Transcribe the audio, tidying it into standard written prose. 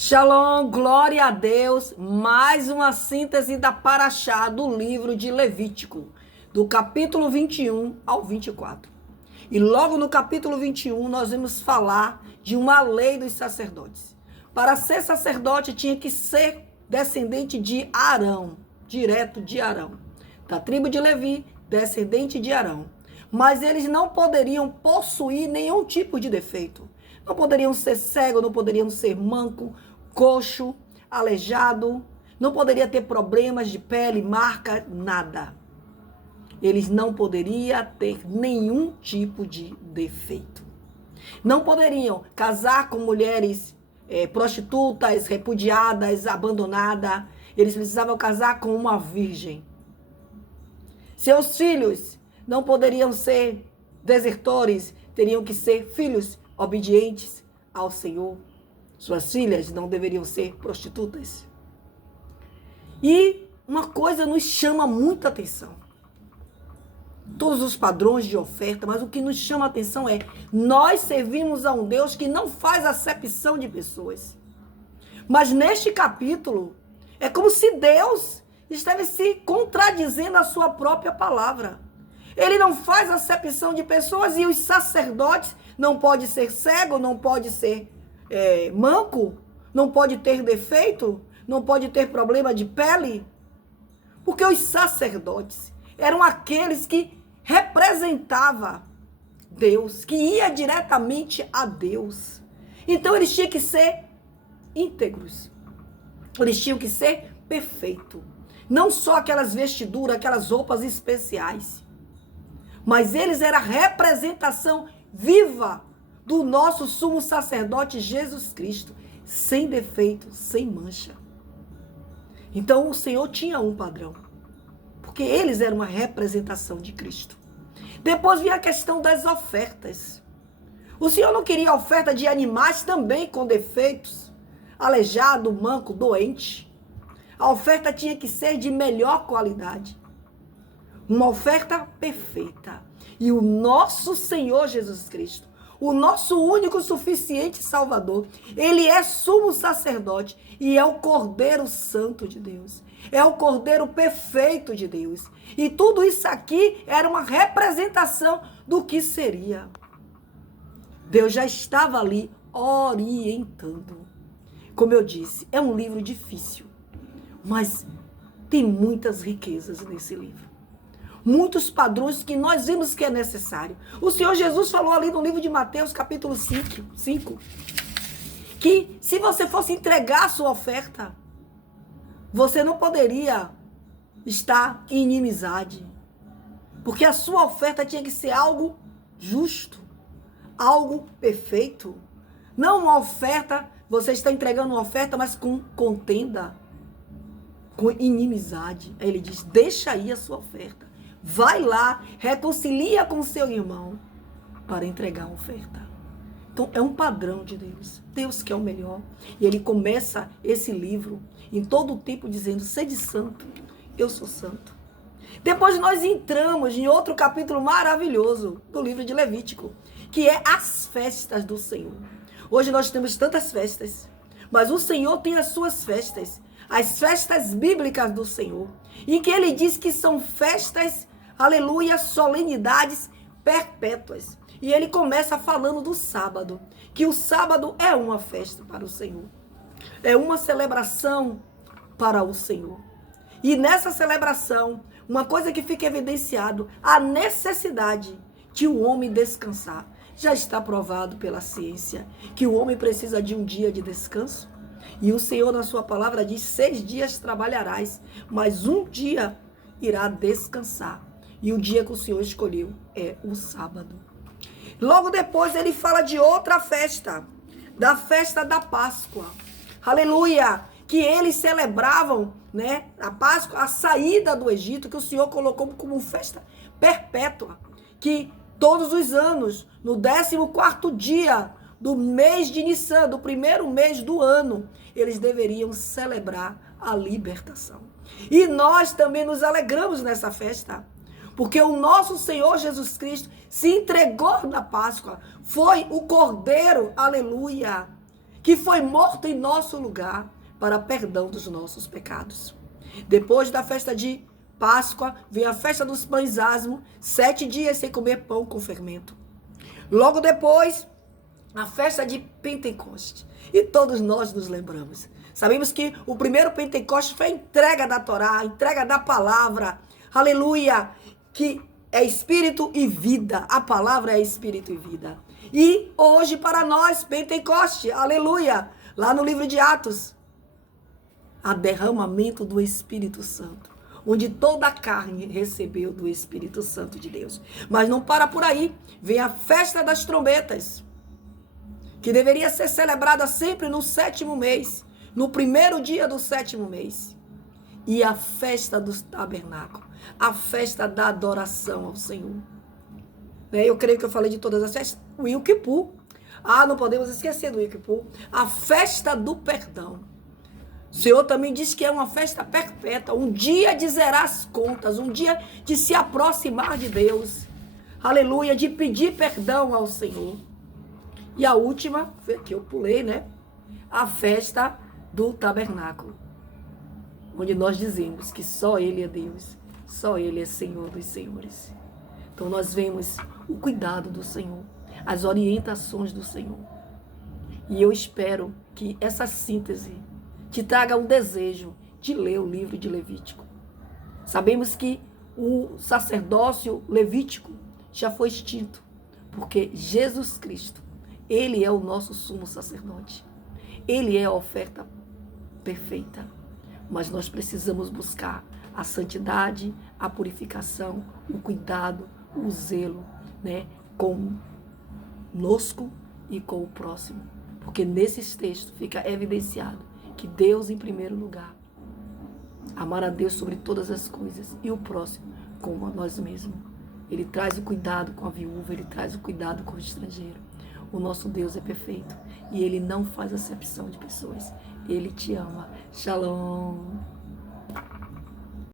Shalom, glória a Deus, mais uma síntese da Paraxá do livro de Levítico, do capítulo 21 ao 24. E logo no capítulo 21 nós vamos falar de uma lei dos sacerdotes. Para ser sacerdote tinha que ser descendente de Arão, direto de Arão, da tribo de Levi, descendente de Arão. Mas eles não poderiam possuir nenhum tipo de defeito. Não poderiam ser cegos, não poderiam ser manco, coxo, aleijado, não poderia ter problemas de pele, marca, nada. Eles não poderiam ter nenhum tipo de defeito. Não poderiam casar com mulheres prostitutas, repudiadas, abandonadas. Eles precisavam casar com uma virgem. Seus filhos não poderiam ser desertores, teriam que ser filhos obedientes ao Senhor. Suas filhas não deveriam ser prostitutas. E uma coisa nos chama muita atenção. Todos os padrões de oferta, mas o que nos chama a atenção é: nós servimos a um Deus que não faz acepção de pessoas. Mas neste capítulo, é como se Deus estivesse se contradizendo a sua própria palavra. Ele não faz acepção de pessoas e os sacerdotes não pode ser cego, não pode ser manco, não pode ter defeito, não pode ter problema de pele. Porque os sacerdotes eram aqueles que representavam Deus, que ia diretamente a Deus. Então eles tinham que ser íntegros, eles tinham que ser perfeitos. Não só aquelas vestiduras, aquelas roupas especiais, mas eles eram a representação viva do nosso sumo sacerdote Jesus Cristo, sem defeito, sem mancha. Então o Senhor tinha um padrão, porque eles eram uma representação de Cristo. Depois vinha a questão das ofertas. O Senhor não queria oferta de animais também com defeitos, aleijado, manco, doente. A oferta tinha que ser de melhor qualidade. Uma oferta perfeita. E o nosso Senhor Jesus Cristo, o nosso único suficiente Salvador, ele é sumo sacerdote e é o Cordeiro Santo de Deus. É o Cordeiro perfeito de Deus. E tudo isso aqui era uma representação do que seria. Deus já estava ali orientando. Como eu disse, é um livro difícil, mas tem muitas riquezas nesse livro. Muitos padrões que nós vimos que é necessário. O Senhor Jesus falou ali no livro de Mateus, capítulo 5, que se você fosse entregar a sua oferta, você não poderia estar em inimizade. Porque a sua oferta tinha que ser algo justo, algo perfeito. Não uma oferta, você está entregando uma oferta, mas com contenda, com inimizade. Aí ele diz: deixa aí a sua oferta. Vai lá, reconcilia com seu irmão para entregar a oferta. Então, é um padrão de Deus. Deus quer o melhor. E ele começa esse livro em todo o tempo dizendo: sede santo, eu sou santo. Depois nós entramos em outro capítulo maravilhoso do livro de Levítico, que é as festas do Senhor. Hoje nós temos tantas festas, mas o Senhor tem as suas festas. As festas bíblicas do Senhor, em que ele diz que são festas, aleluia, solenidades perpétuas. E ele começa falando do sábado, que o sábado é uma festa para o Senhor, é uma celebração para o Senhor. E nessa celebração, uma coisa que fica evidenciado, a necessidade de o homem descansar. Já está provado pela ciência que o homem precisa de um dia de descanso. E o Senhor, na sua palavra, diz: 6 dias trabalharás, mas um dia irá descansar. E o dia que o Senhor escolheu é o sábado. Logo depois ele fala de outra festa, da festa da Páscoa. Aleluia! Que eles celebravam, né, a Páscoa, a saída do Egito, que o Senhor colocou como festa perpétua. Que todos os anos, no 14º dia do mês de Nissan, do primeiro mês do ano, eles deveriam celebrar a libertação. E nós também nos alegramos nessa festa, porque o nosso Senhor Jesus Cristo se entregou na Páscoa, foi o Cordeiro, aleluia, que foi morto em nosso lugar para perdão dos nossos pecados. Depois da festa de Páscoa, vem a festa dos pães asmos, 7 dias sem comer pão com fermento. Logo depois, a festa de Pentecoste. E todos nós nos lembramos. Sabemos que o primeiro Pentecoste foi a entrega da Torá, a entrega da palavra. Aleluia! Que é espírito e vida. A palavra é espírito e vida. E hoje para nós, Pentecoste, aleluia! Lá no livro de Atos, a derramamento do Espírito Santo, onde toda a carne recebeu do Espírito Santo de Deus. Mas não para por aí, vem a festa das trombetas, que deveria ser celebrada sempre no 7º mês, no primeiro dia do 7º mês. E a festa dos tabernáculos, a festa da adoração ao Senhor. Eu creio que eu falei de todas as festas. O Yom Kippur. Não podemos esquecer do Yom Kippur. A festa do perdão. O Senhor também diz que é uma festa perpétua, um dia de zerar as contas, um dia de se aproximar de Deus. Aleluia, de pedir perdão ao Senhor. E a última, que eu pulei, a festa do tabernáculo, onde nós dizemos que só Ele é Deus, só Ele é Senhor dos senhores. Então nós vemos o cuidado do Senhor, as orientações do Senhor. E eu espero que essa síntese te traga um desejo de ler o livro de Levítico. Sabemos que o sacerdócio levítico já foi extinto, porque Jesus Cristo, Ele é o nosso sumo sacerdote. Ele é a oferta perfeita. Mas nós precisamos buscar a santidade, a purificação, o cuidado, o zelo, conosco e com o próximo. Porque nesses textos fica evidenciado que Deus em primeiro lugar, amar a Deus sobre todas as coisas e o próximo como a nós mesmos. Ele traz o cuidado com a viúva, Ele traz o cuidado com o estrangeiro. O nosso Deus é perfeito e Ele não faz acepção de pessoas. Ele te ama. Shalom.